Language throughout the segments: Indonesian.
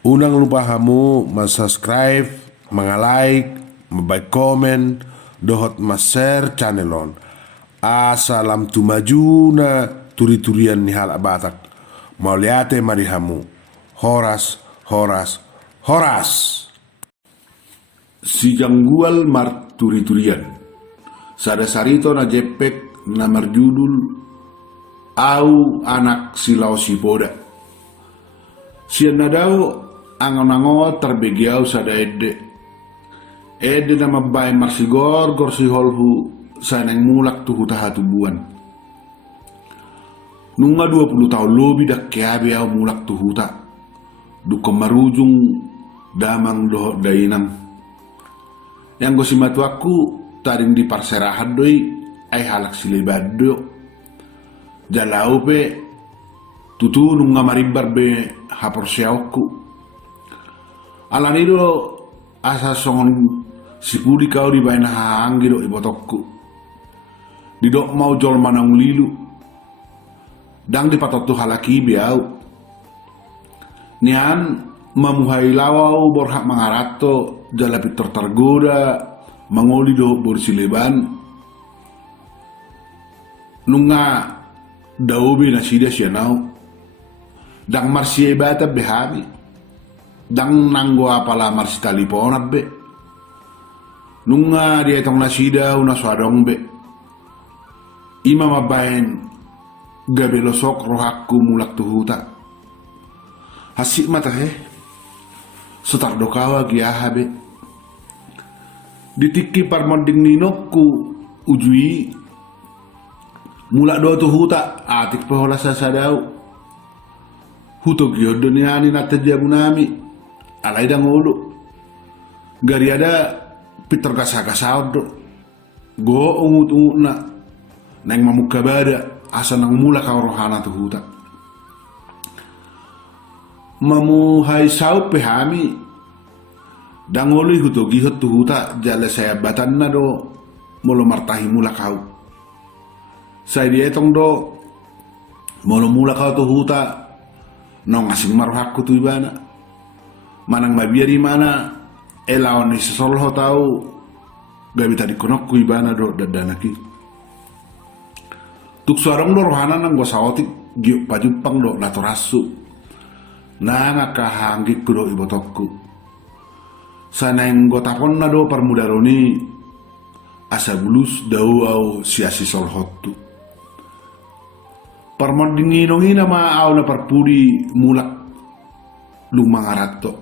Unang lupa kamu subscribe, like, komen, dohot share channelon. Asalam tumajuna turi-turian ni hal batak. Mau liate mari hamu. Horas, horas, horas. Si janggual mar turi-turian. Sada sarito na jepek na marjudul au anak silau si poda. Sian nadao angon-angon terbegiau sada ede na mabay marsigor gor si holhu sanang mulak tu hutaha tubuan. Nunga 20 tahun lebih dak kiabe au mulak tu huta. Du kemarujung damang doh dainam. Yang gosimatu aku taring di parserahan doi ay halak silibad do. Jalau pe tutu nunga maribar be hapor siauku. Alanido asa songon sipudi kau di baina hangi do ibotokku. Didok mau jol manang lilu. Dang di patotu halaki biau. Nian mamuhai lawau borhak mangarato jalapi tergoda mangoli do borsileban. Nunga daubi nasida sianau. Dang marsie bata behami. Dang nanggo apala marsi talipona be. Nunga dia tong nasida una swadong be. Ima mabain gabelosok rohakku mulak tuhuta. Hasik mata setar dokawa giaha be. Ditiki parmonding ninokku ujui mulak do tuhuta atik pehola sasadau. Huto gyo duniani natajabu nami alai dang ulu gari ada pitar kasa-kasa do go ungut na neng mamuka bada asa nang mula kau rohana tu huta mamu hai sau pehami dang ulu huto gyo tu huta jale saya batan na do molo martahi mula kau saya dietong do molo mula kau tu huta nong asing maruhakku tu ibana manang mabiari mana elawan ni sesolho tau gabi tadi konokku ibana do dadanaki tuk suarong do rohana nang gua saotik giuk pajupang do naturasu nanga kahanggi ku do ibotokku saneng gua tapon na do parmudaroni asa bulus dau au siasi solhotu parmodinginong ina maaw na parpudi mulak lumangarato.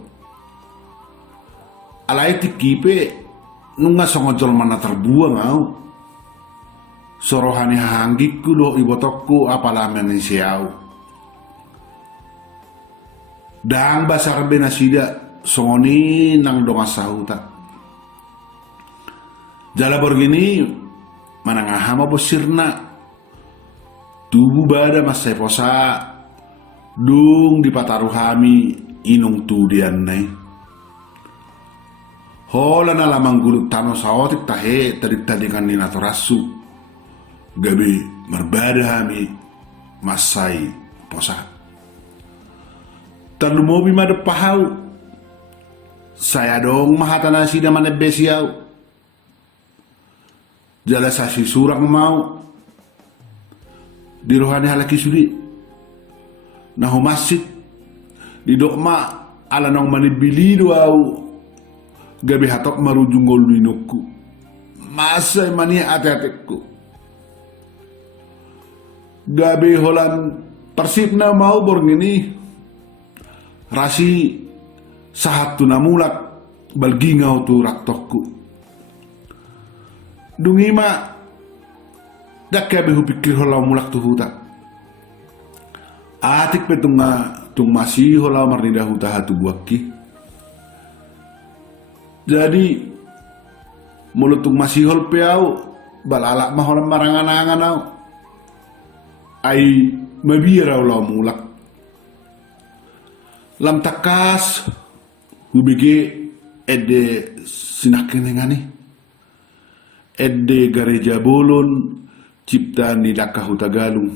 Alay tikipe nung nga songojol man na terbuang aw. Sorohani hanggik ko lo ibotokku apalaman ni siyaw. Dang basar benasida songoni nang dongasahuta. Jala borgini manangahama bosirna. Tubuh bada mas seposa dung di pataruhami inung tudian nai. Hola na lamang guluk tano saotik tahe tadi-tadikan ni naturasu. Gabi merbada hami masai posa. Terlumobi madepahau. Saya dong mahatana sida manebesiau. Jala sasi surang mau. Di rohani halaki suri naho masjid di dokma ala nong manibili doau gabi hatok marujung golunokku masa mani ate-atekku gabi holan persib na mau borngini rasi sahat tu namulak balgingau tu raktokku dungima dak kabe hu pikir holau mulak tu huta. Atik pe tung masih holau marnida huta hatu buaki. Jadi mulut tung masih hol peau balalak mah holam marangan-angan au. Ai mabira holau mulak. Lam takas hubige ede sinakenengani. Ede gareja bolon ciptaan di dakahu Tagalung.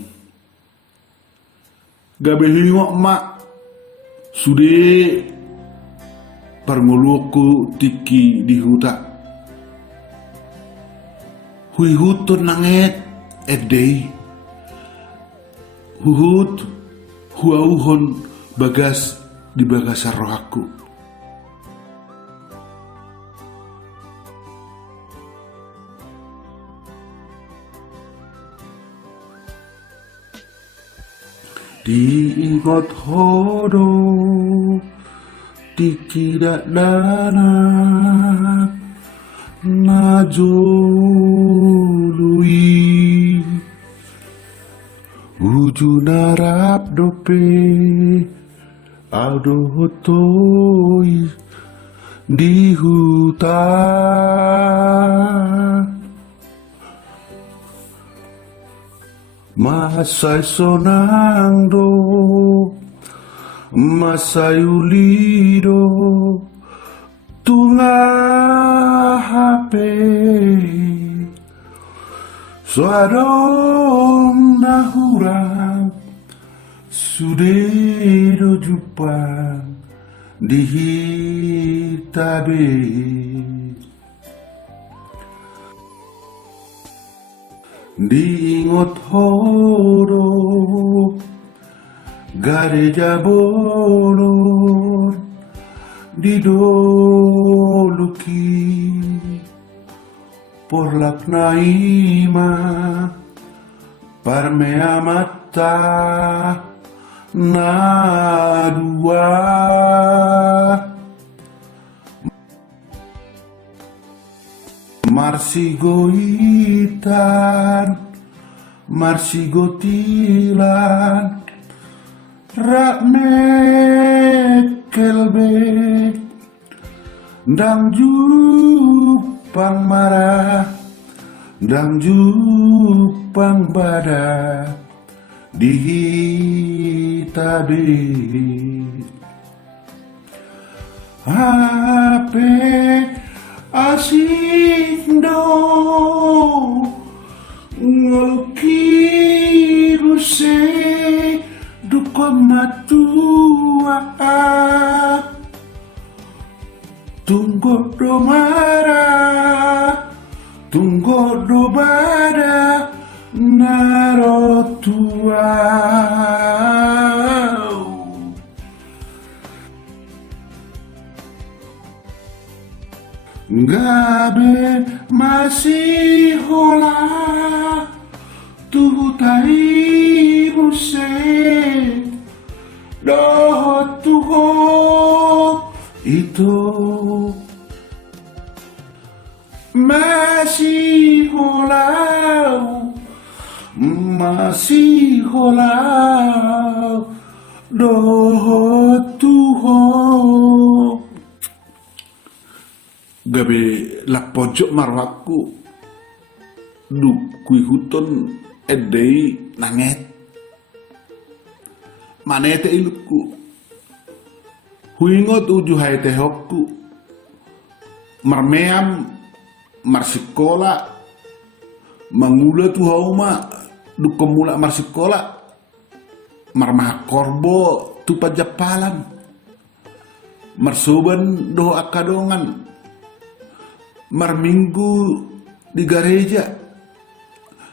Gabe hingok mak sude parnguluku tiki di huta. Hui hutun nanget edei. Huhut huauhon bagas di bagasar rohaku. Diingot hodo tikidak danak najului uju narap dope ado hotoi di hutan Masai sonang do, masai ulido, tunga hape, suadong nahurang, sudedo jupang di hitabe. Diingot horo gareja bolor didoluki porlak naima parmea mata nadua marsigoitan marsigotilan rakne kelbe dang jupang marah dang jupang bada di hitabe hape asing do ngoluki ruse duko matua tunggu do marah tunggu do bada narotua Gabe masih hola tuh tai ruse doh tuho itu masih hola doh tuho gabe lak pojok marwaku du kui huton edei nanget manete iluku huingot uju haite hokku marmeam marsikola mangula tu hauma du kemula marsikola marmah korbo tu pajapalan marsoban doh akadongan marminggu di gereja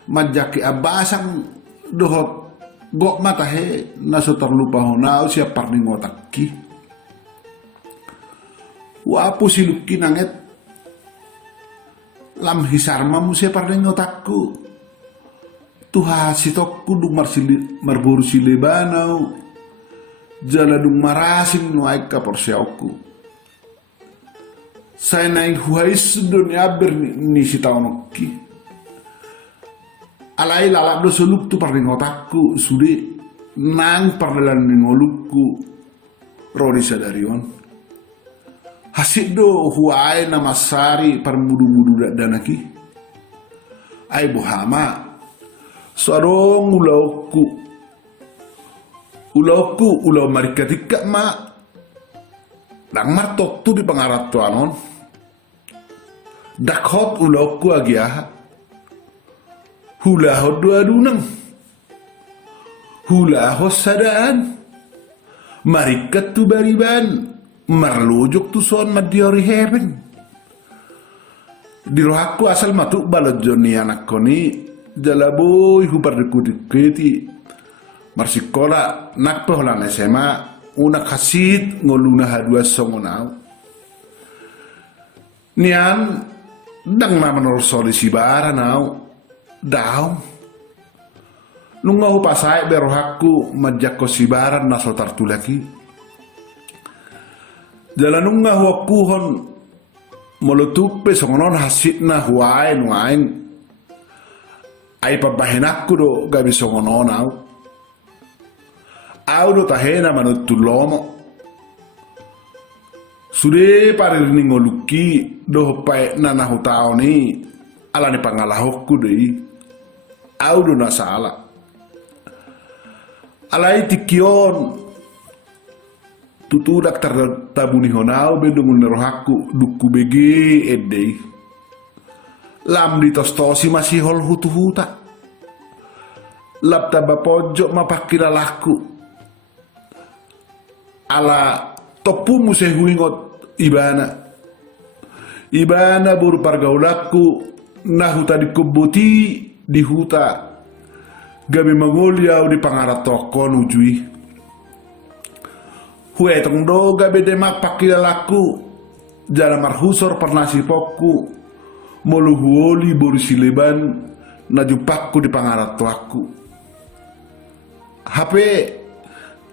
majaki abasang dohot gok mata he naso terlupa honau siap parning otakki wapu siluki nanget lam hisarma musia parning otakku tuha sitokku dung marburu silebanau jala dung marasim nuaik kapor siauku saya naik huais dunia berni si taonoki alai lalap do seluk tu parling otakku sudi nang pardalan ningolukku rori sadarion hasid do huai nama sari parmudu-mudu danaki ai bohama sarong ulauku ulau marikatika ma dang martok tu di pengarat tuanon dakhot ulauku agia hula hodua dunang hula hosadaan marikat tu bariban marlujuk tu son madiori heaven. Di rohaku asal matuk balot joni anak koni jalaboy hupar dikiti marsikola nakpe holang SMA una kasit ngoluna hadua songonau. Nian dang naman soli sibara nau daw. Nunga hupasay berohaku majako sibaran naso tartulaki. Jalanunga huakuhon molutupe songonon hasit na huain. Ay pabahinakku do gabi songonon au. Au do tahena manutulomo. Sude parirning ngoluki do pai nanahu tao ni ala ni pangalahokku dei. Au do nasala. Alai tikion tutudak tertabuni honau bedungun nerohaku duku bege edei. Lam di tostosi masih hol huta. Lap taba pojok mapakira laku. Ala topu musehuingot ibana. Ibana buru pargaulaku nahu tadi kebuti di huta. Gabi manguliau di pangarat toko nujui. Hue tong do gabi demak pakila laku. Jala marhusor pernasi pokku. Molu huoli borisi leban. Najupakku di pangarat toku. HP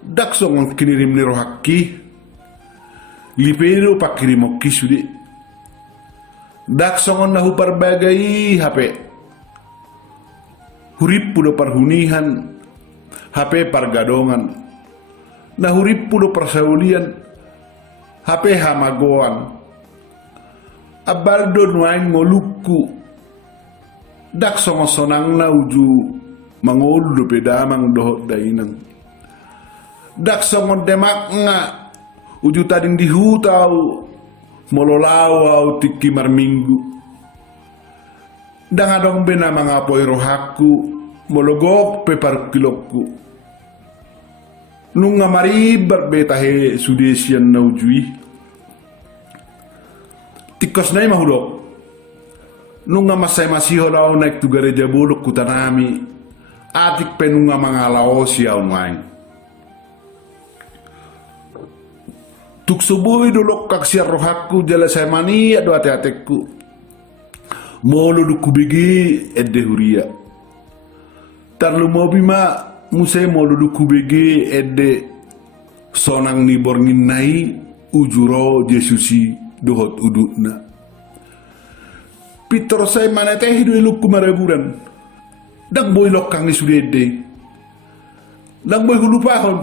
dak songon kinirim ni rohaki. Lipedo pakirim oki sudi. Dak songon nahu perbagai HP. Hurip pudo parhunihan, HP pargadongan. Nah hurip pudo persaulian, HP hamagoan. Abaldo nuain ngoluku. Dak sonang na uju mangolu pedamang dohot dainang. Dak songon demak nga uju tading dihutau mololawau tiki marminggu. Dangadong bena mga apoy rohaku mologok pepar kilokku. Nunga maribar betahe sudesian naujui. Tikos na mahudok. Nunga masay masiholaw naik tu gereja buluk kutanami. Atik penunga mga laos yaw main. Tuk subuhi dulok kaksiar rohaku jala saya mani adu ate-atekku. Molo duku begi edde huria. Tarlu mobima musai molo duku begi edde sonang ni borngin nai ujuro Jesusi dohot udutna. Pitor sai manete hidu ilukku mareburan. Dak boy lokang ni sudede. Dak boy hulupahon.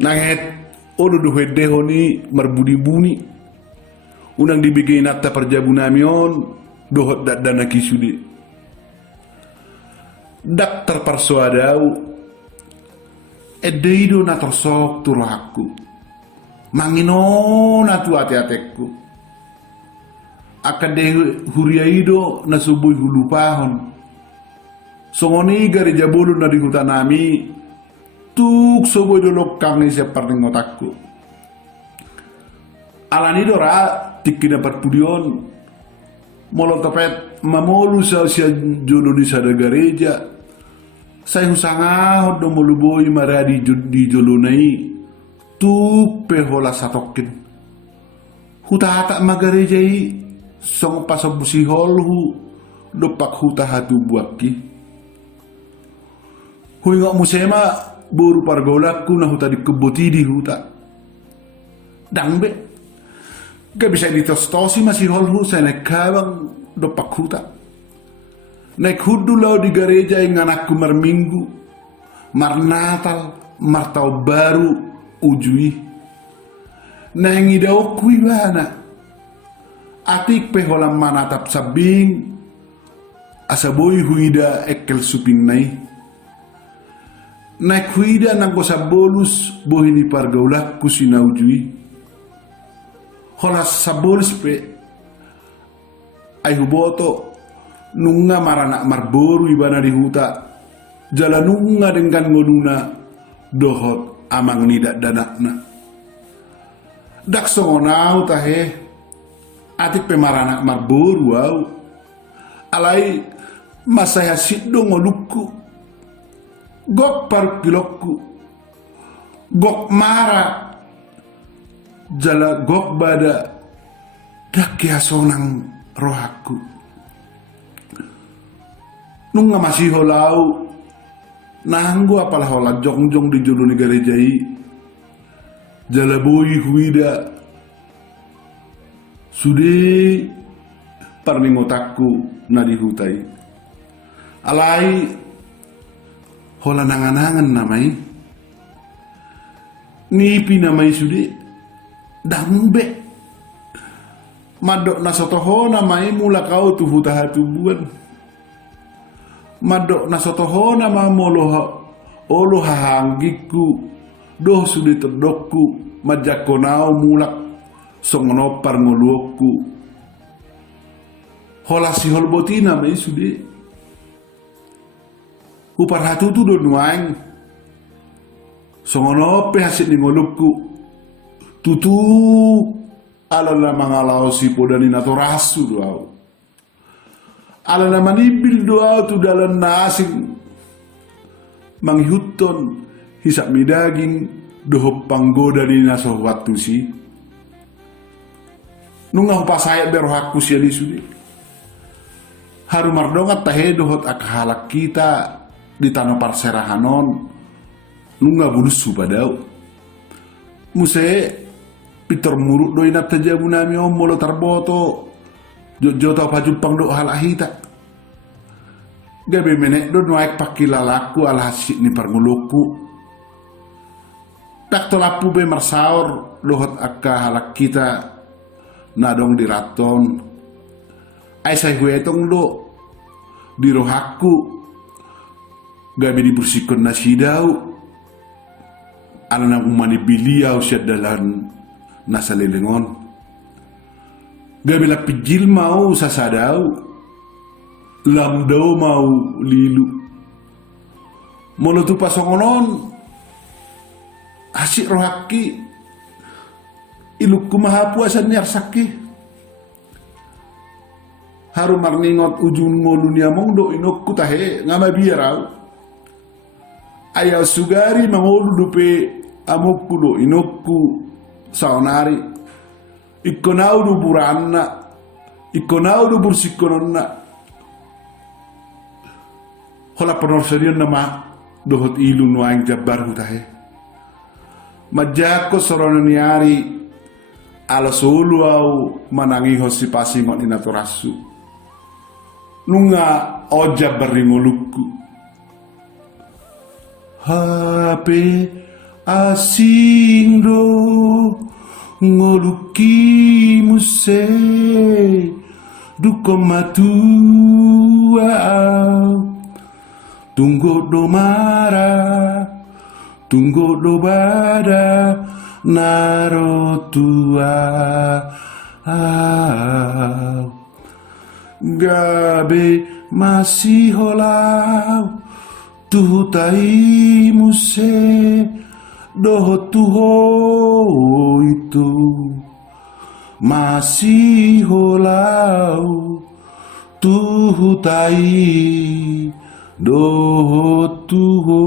Nanget odo duhede honi marbuni-buni. Unang dibigay nata perjabunamion dohot dana kisudi. Dak terpersuadau edeido na torsok turaku. Mangino na tu ate-atekku. Akade huriaido na subuh hulupahon. Songoni gari jabulu na di hutanami. Tuk subuh dolok kang ni seperti ngotakku. Alani dora tiki dapat pudion molo tepet mamolu sa sia jodo di sada gereja saya husanga do moluboi maradi di jolonai tu pehola satokin huta tak magarejai song pasabusi holhu dopak huta hatu buaki huinga musema buru pargolaku na huta di keboti di huta dangbe. Gak bisa ditostosi masih holhu saya naik kawang dopak huta. Naik hudu lau di gereja yang anakku marminggu. Mar Natal, mar tau baru ujui. Nengi daw kuibana. Atik peholam manatap sabing. Asaboy huida ekel suping nai. Naik huida nang kosabolus bohini pargaulakku sinaujui. Holas sabolis pe ay huboto nunga maranak marboru ibana di huta jala nunga dengan ngoduna dohot amang nidak danakna. Dak songonau tahe atik pemaranak marburu au. Alai masaya siddo ngolukku. Gok parkilokku. Gok mara. Jala gok bada dak sonang rohaku. Nunga masih holau nanggo apalah hola jongjong di jodoh negara jai jalaboi huida sude parningotakku nadi hutai alai hola nangan-nangan namai nipi namai sude dambe madok nasotoho namai mula kau tu hutahatubuan madok nasotoho nama olo hahanggiku doh sudi terdokku majakonau mulak songonopar ngoluokku hola si holbotina mai sudi upar hatu tu do nuaing songonope hasil ni ngolukku tutu ala na mangalau si podani nato rasu doau ala na manibil doa tu dalam nasing manghuton hisap midaging dohop panggoda di naso waktu si nungah pasaya berohaku siya di sudi haru mardongat tahe dohot akhalak kita di tanah parserahanon nungah bulusu padau muse pitor muruk doi nap tajabu nami om molo tarboto jojo tau pajupang do halahita gabe menek do nuaik pakilalaku alhasil ni parnguluku tak tolapu be marsaor dohot akka halak kita nadong di raton ay say huetong do di rohaku gabe dibersihkan nasidau ala na umani biliau siya dalan nasa lelengon gabe la pijil mau sasadau lamdau mau lilu molo tu pasongonon asik rohaki ilukku maha puasan nyarsaki haru marningot ujung ngolunia mong do inokku tahe ngama biarau ayaw sugari mangolu dupe amokku do inokku saonari ikonau du buranna ikonau du bursikononna hola penorserion nama dohot ilu nuaing jabbar hutahe majako sorononiari ala solu au manangi hosi pasingon inatorasu nunga oja beringolukku hape asing do ngoluki muse duko matua tunggu do mara tunggu do bada naro tua gabe masih holau tuhutai muse doh tuho itu masih holau tuhutai doh tuho